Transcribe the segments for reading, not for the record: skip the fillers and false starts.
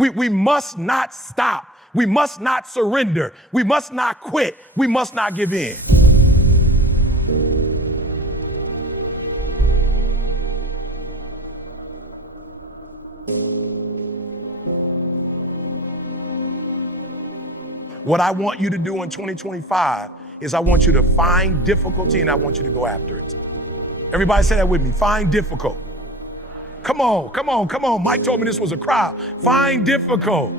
We must not stop. We must not surrender. We must not quit. We must not give in. What I want you to do in 2025 is I want you to find difficulty and I want you to go after it. Everybody say that with me. Find difficult. Come on, come on, come on. Mike told me this was a crowd. Find difficult.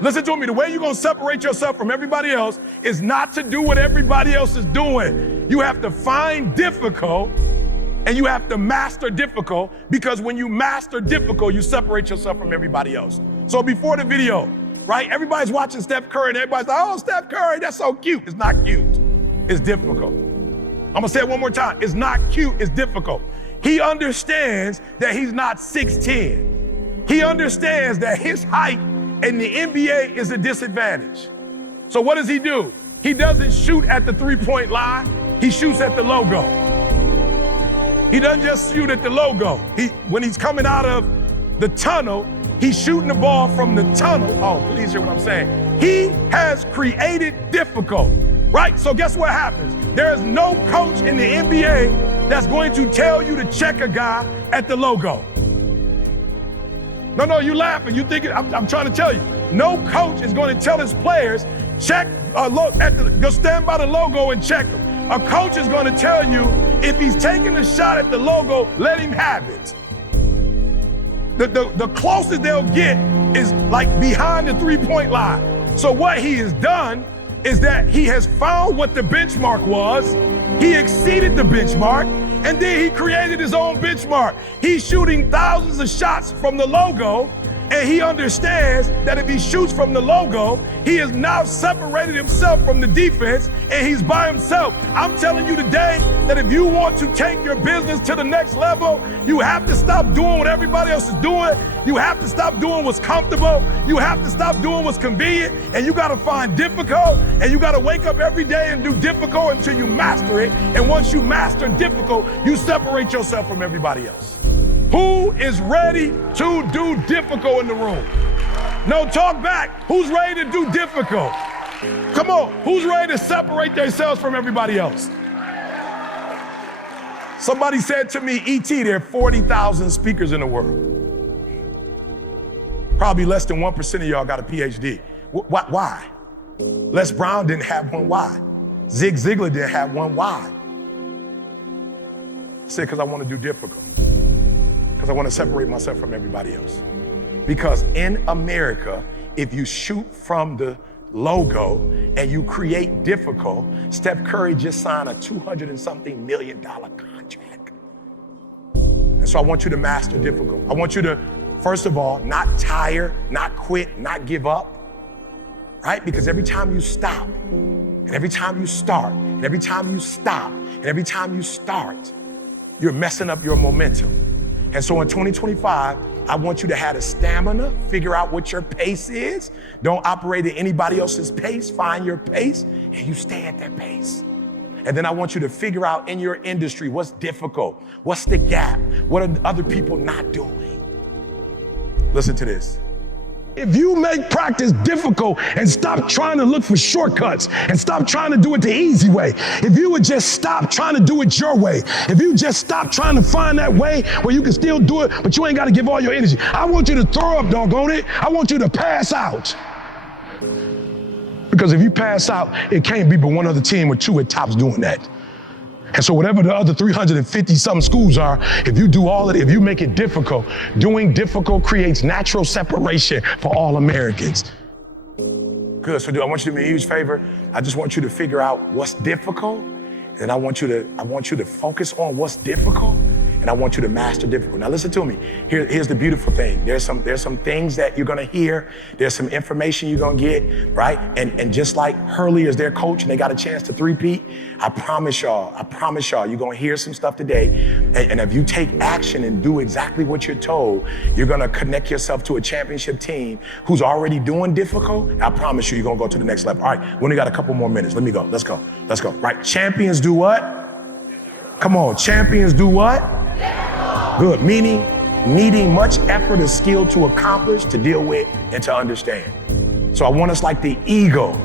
Listen to me. The way you're going to separate yourself from everybody else is not to do what everybody else is doing. You have to find difficult and you have to master difficult, because when you master difficult, you separate yourself from everybody else. So before the video, right, everybody's watching Steph Curry and everybody's like, oh, Steph Curry, that's so cute. It's not cute. It's difficult. I'm going to say it one more time. It's not cute. It's difficult. He understands that he's not 6'10". He understands that his height in the NBA is a disadvantage. So what does he do? He doesn't shoot at the three-point line. He shoots at the logo. He doesn't just shoot at the logo. When he's coming out of the tunnel, he's shooting the ball from the tunnel. Oh, please hear what I'm saying. He has created difficult, right? So guess what happens? There is no coach in the NBA that's going to tell you to check a guy at the logo. No, you laughing. You thinking, I'm trying to tell you. No coach is going to tell his players, go stand by the logo and check him. A coach is going to tell you, if he's taking a shot at the logo, let him have it. The closest they'll get is like behind the three-point line. So what he has done is that he has found what the benchmark was. He exceeded the benchmark, and then he created his own benchmark. He's shooting thousands of shots from the logo, and he understands that if he shoots from the logo, he has now separated himself from the defense, and he's by himself. I'm telling you today that if you want to take your business to the next level, you have to stop doing what everybody else is doing. You have to stop doing what's comfortable. You have to stop doing what's convenient, and you got to find difficult, and you got to wake up every day and do difficult until you master it. And once you master difficult, you separate yourself from everybody else. Who is ready to do difficult in the room? No, talk back. Who's ready to do difficult? Come on. Who's ready to separate themselves from everybody else? Somebody said to me, E.T., there are 40,000 speakers in the world. Probably less than 1% of y'all got a PhD. Why? Les Brown didn't have one. Why? Zig Ziglar didn't have one. Why? I said, because I want to do difficult. Because I want to separate myself from everybody else. Because in America, if you shoot from the logo and you create difficult, Steph Curry just signed a $200-and-something million contract. And so I want you to master difficult. I want you to, first of all, not tire, not quit, not give up, right? Because every time you stop, and every time you start, and every time you stop, and every time you start, you're messing up your momentum. And so in 2025, I want you to have the stamina, figure out what your pace is. Don't operate at anybody else's pace. Find your pace, and you stay at that pace. And then I want you to figure out in your industry what's difficult, what's the gap, what are other people not doing. Listen to this. If you make practice difficult and stop trying to look for shortcuts and stop trying to do it the easy way, if you would just stop trying to do it your way, if you just stop trying to find that way where you can still do it, but you ain't got to give all your energy, I want you to throw up, doggone it. I want you to pass out. Because if you pass out, it can't be but one other team or two at tops doing that. And so whatever the other 350-something schools are, if you do all of it, if you make it difficult, doing difficult creates natural separation for all Americans. Good, so I want you to do me a huge favor. I just want you to figure out what's difficult, and I want you to focus on what's difficult, and I want you to master difficult. Now listen to me. Here's the beautiful thing. There's some things that you're gonna hear. There's some information you're gonna get, right? And just like Hurley is their coach and they got a chance to three-peat, I promise y'all, you're gonna hear some stuff today. And if you take action and do exactly what you're told, you're gonna connect yourself to a championship team who's already doing difficult. I promise you're gonna go to the next level. All right, we only got a couple more minutes. Let me go, let's go. Right, champions do what? Come on, champions do what? Good, meaning needing much effort or skill to accomplish, to deal with, and to understand. So I want us like the eagle.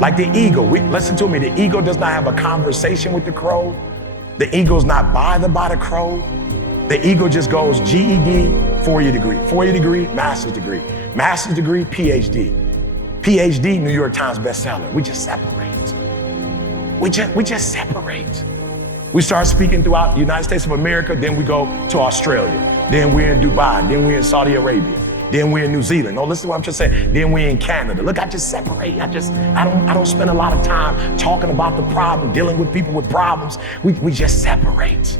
Like the eagle. Listen to me, the eagle does not have a conversation with the crow. The eagle's not bothered by the crow. The eagle just goes GED, four-year degree, master's degree, PhD. PhD, New York Times bestseller. We just separate. We just separate. We start speaking throughout the United States of America, then we go to Australia. Then we're in Dubai, then we're in Saudi Arabia. Then we're in New Zealand. No, listen to what I'm just saying. Then we're in Canada. Look, I just separate. I don't spend a lot of time talking about the problem, dealing with people with problems. We just separate.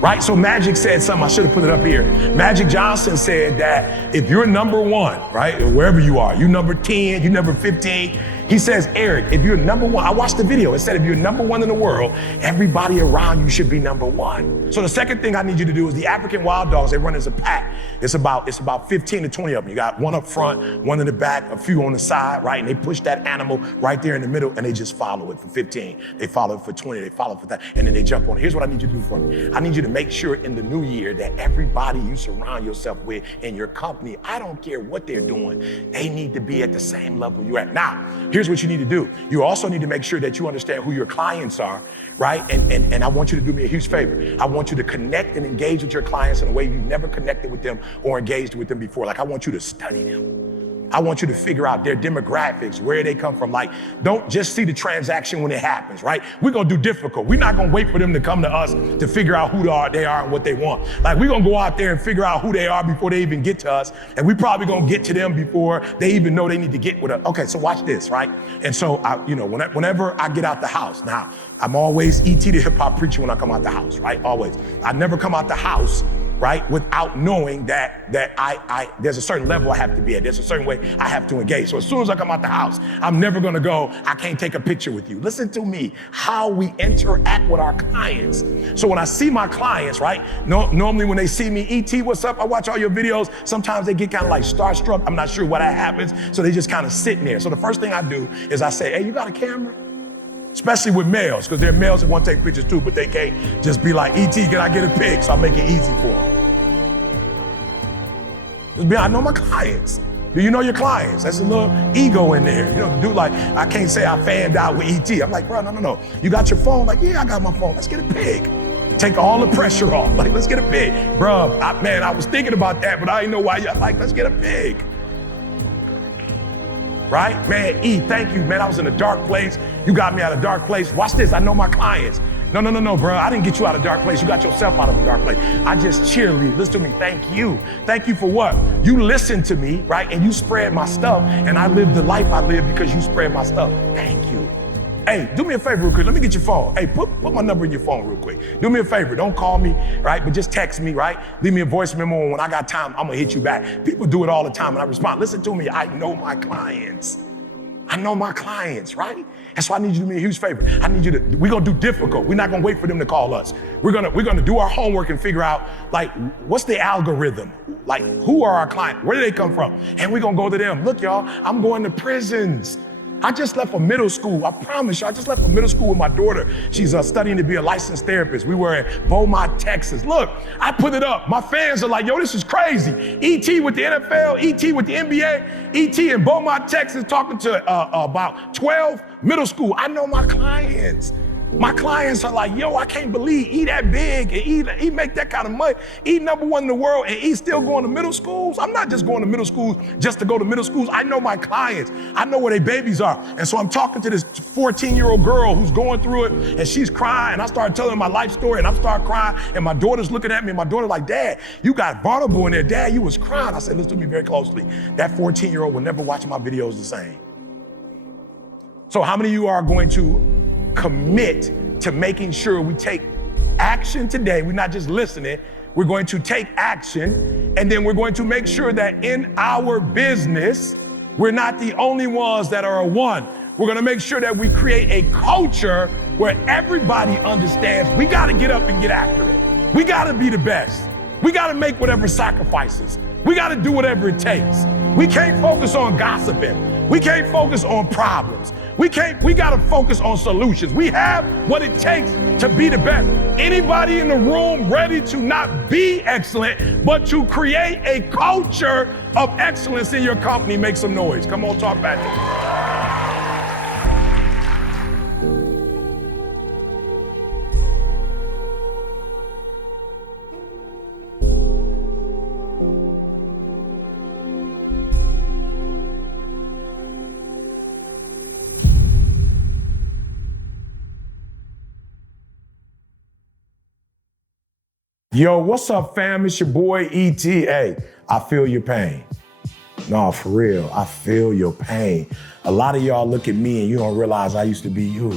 Right? So Magic said something, I should have put it up here. Magic Johnson said that if you're number one, right, wherever you are, you number 10, you number 15, he says, Eric, if you're number one, I watched the video, it said if you're number one in the world, everybody around you should be number one. So the second thing I need you to do is the African wild dogs, they run as a pack. It's about 15 to 20 of them. You got one up front, one in the back, a few on the side, right? And they push that animal right there in the middle and they just follow it for 15. They follow it for 20, they follow it for that, and then they jump on it. Here's what I need you to do for me. I need you to make sure in the new year that everybody you surround yourself with in your company, I don't care what they're doing, they need to be at the same level you're at. Now, here's what you need to do. You also need to make sure that you understand who your clients are, right? And I want you to do me a huge favor. I want you to connect and engage with your clients in a way you've never connected with them or engaged with them before. Like, I want you to study them. I want you to figure out their demographics, where they come from. Like, don't just see the transaction when it happens, right? We're gonna do difficult. We're not gonna wait for them to come to us to figure out who they are and what they want. Like, we're gonna go out there and figure out who they are before they even get to us. And we probably gonna get to them before they even know they need to get with us. Okay, so watch this, right? And so, whenever I get out the house, now, I'm always E.T. the hip hop preacher when I come out the house, right? Always. I never come out the house, right, without knowing that there's a certain level I have to be at. There's a certain way I have to engage. So as soon as I come out the house, I'm never gonna go, I can't take a picture with you. Listen to me, how we interact with our clients. So when I see my clients, right, normally when they see me, E.T., what's up? I watch all your videos. Sometimes they get kind of like starstruck. I'm not sure why that happens. So they just kind of sitting there. So the first thing I do is I say, hey, you got a camera? Especially with males, because there are males that want to take pictures too, but they can't just be like, E.T., can I get a pic? So I make it easy for them. I know my clients. Do you know your clients? That's a little ego in there. You know, dude, like, I can't say I fanned out with E.T. I'm like, bro, no. You got your phone? Like, yeah, I got my phone. Let's get a pic. Take all the pressure off. Like, let's get a pic. Bro, I was thinking about that, but I didn't know why. Like, let's get a pic. Right? Man, E, thank you, man. I was in a dark place. You got me out of a dark place. Watch this. I know my clients. No, bro. I didn't get you out of a dark place. You got yourself out of a dark place. I just cheerlead. Listen to me. Thank you. Thank you for what? You listened to me, right? And you spread my stuff. And I lived the life I lived because you spread my stuff. Thank you. Hey, do me a favor real quick. Let me get your phone. Hey, put my number in your phone real quick. Do me a favor. Don't call me, right? But just text me, right? Leave me a voice memo, and when I got time, I'm gonna hit you back. People do it all the time, and I respond. Listen to me. I know my clients. I know my clients, right? That's why I need you to do me a huge favor. I need you to, we're gonna do difficult. We're not gonna wait for them to call us. We're gonna do our homework and figure out, like, what's the algorithm? Like, who are our clients? Where do they come from? And we're gonna go to them. Look, y'all, I'm going to prisons. I just left a middle school. I promise you, I just left a middle school with my daughter. She's studying to be a licensed therapist. We were in Beaumont, Texas. Look, I put it up. My fans are like, yo, this is crazy. E.T. with the NFL, E.T. with the NBA, E.T. in Beaumont, Texas, talking to about 12 middle school. I know my clients. My clients are like, yo, I can't believe E that big and E make that kind of money. E number one in the world and E still going to middle schools. I'm not just going to middle schools just to go to middle schools. I know my clients. I know where their babies are. And so I'm talking to this 14-year-old girl who's going through it and she's crying. I started telling her my life story and I started crying and my daughter's looking at me and my daughter's like, Dad, you got vulnerable in there. Dad, you was crying. I said, listen to me very closely. That 14-year-old will never watch my videos the same. So how many of you are going to commit to making sure we take action today? We're not just listening. We're going to take action, and then we're going to make sure that in our business, we're not the only ones that are a one. We're going to make sure that we create a culture where everybody understands we got to get up and get after it. We got to be the best. We got to make whatever sacrifices. We got to do whatever it takes. We can't focus on gossiping. We can't focus on problems. We gotta focus on solutions. We have what it takes to be the best. Anybody in the room ready to not be excellent, but to create a culture of excellence in your company? Make some noise. Come on, talk back to me. Yo, what's up, fam? It's your boy ETA. I feel your pain. No, for real, I feel your pain. A lot of y'all look at me and you don't realize I used to be you.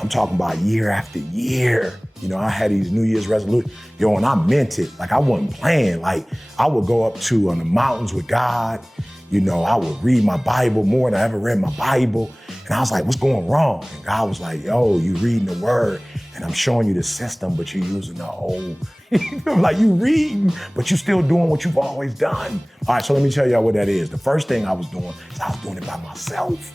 I'm talking about year after year. You know, I had these New Year's resolutions. Yo, and I meant it. Like, I wasn't playing. Like, I would go up to the mountains with God. You know, I would read my Bible more than I ever read my Bible. And I was like, what's going wrong? And God was like, yo, you reading the word and I'm showing you the system, but you're using the old. Like, you reading, but you're still doing what you've always done. All right, so let me tell y'all what that is. The first thing I was doing is I was doing it by myself.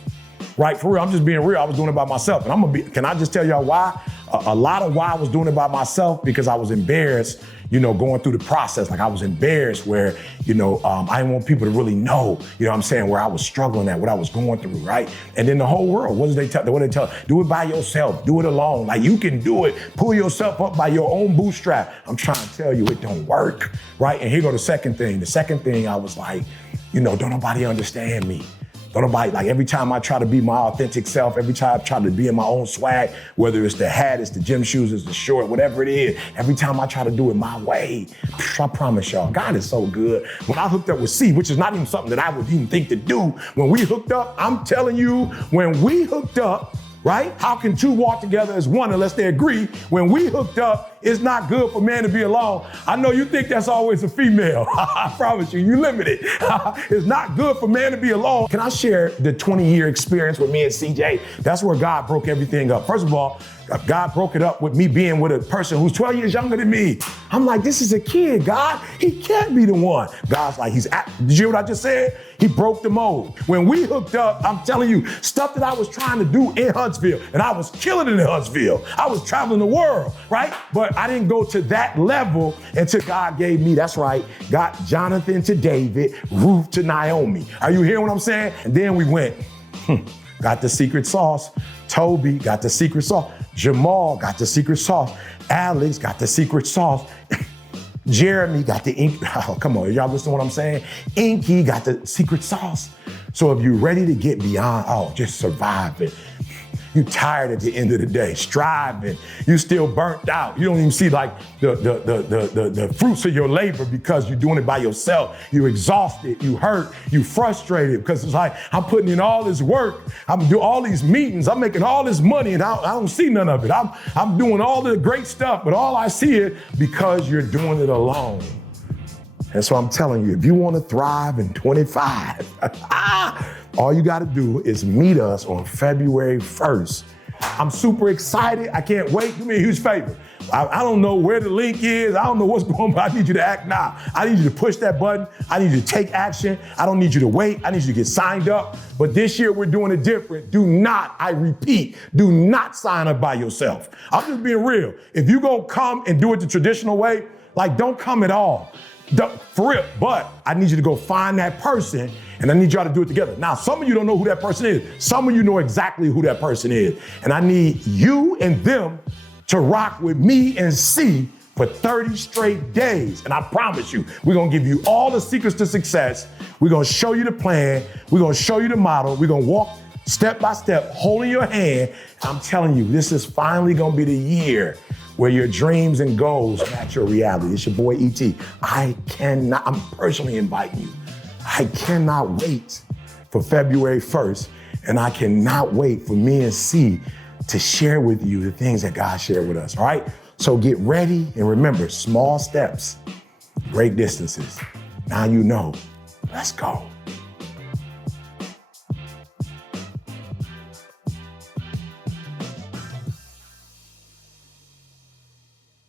Right, for real, I'm just being real. I was doing it by myself. And can I just tell y'all why? A lot of why I was doing it by myself, because I was embarrassed, you know, going through the process. Like, I was embarrassed where, you know, I didn't want people to really know, you know what I'm saying, where I was struggling at, what I was going through, right? And then the whole world, what did they tell? Do it by yourself, do it alone. Like, you can do it, pull yourself up by your own bootstrap. I'm trying to tell you, it don't work, right? And here go the second thing. The second thing, I was like, you know, don't nobody understand me. Don't nobody, like, every time I try to be my authentic self, every time I try to be in my own swag, whether it's the hat, it's the gym shoes, it's the short, whatever it is, every time I try to do it my way, I promise y'all, God is so good. When I hooked up with C, which is not even something that I would even think to do, when we hooked up, I'm telling you, when we hooked up, right? How can two walk together as one unless they agree? When we hooked up, it's not good for man to be alone. I know you think that's always a female. I promise you, you limited. It's not good for man to be alone. Can I share the 20-year experience with me and CJ? That's where God broke everything up. First of all, God broke it up with me being with a person who's 12 years younger than me. I'm like, this is a kid, God. He can't be the one. God's like, did you hear what I just said? He broke the mold. When we hooked up, I'm telling you, stuff that I was trying to do in Huntsville, and I was killing it in Huntsville. I was traveling the world, right? But I didn't go to that level until God gave me, that's right, got Jonathan to David, Ruth to Naomi. Are you hearing what I'm saying? And then we went, got the secret sauce. Toby got the secret sauce. Jamal got the secret sauce. Alex got the secret sauce. Jeremy got the ink. Oh, come on, y'all listen to what I'm saying? Inky got the secret sauce. So if you're ready to get beyond, just surviving. You tired at the end of the day, striving. You still burnt out. You don't even see like the fruits of your labor because you're doing it by yourself. You're exhausted, you hurt, you frustrated because it's like, I'm putting in all this work. I'm doing all these meetings. I'm making all this money and I don't see none of it. I'm doing all the great stuff, but all I see is because you're doing it alone. And so I'm telling you, if you want to thrive in 25, all you got to do is meet us on February 1st. I'm super excited. I can't wait. Do me a huge favor. I don't know where the link is. I don't know what's going on, but I need you to act now. I need you to push that button. I need you to take action. I don't need you to wait. I need you to get signed up. But this year we're doing it different. Do not, I repeat, do not sign up by yourself. I'm just being real. If you're going to come and do it the traditional way, like, don't come at all. For real, but I need you to go find that person and I need y'all to do it together. Now, some of you don't know who that person is. Some of you know exactly who that person is. And I need you and them to rock with me and C for 30 straight days. And I promise you, we're gonna give you all the secrets to success. We're gonna show you the plan. We're gonna show you the model. We're gonna walk step by step, holding your hand. I'm telling you, this is finally gonna be the year where your dreams and goals match your reality. It's your boy E.T. I'm personally inviting you. I cannot wait for February 1st, and I cannot wait for me and C to share with you the things that God shared with us, all right? So get ready, and remember, small steps, great distances. Now you know, let's go.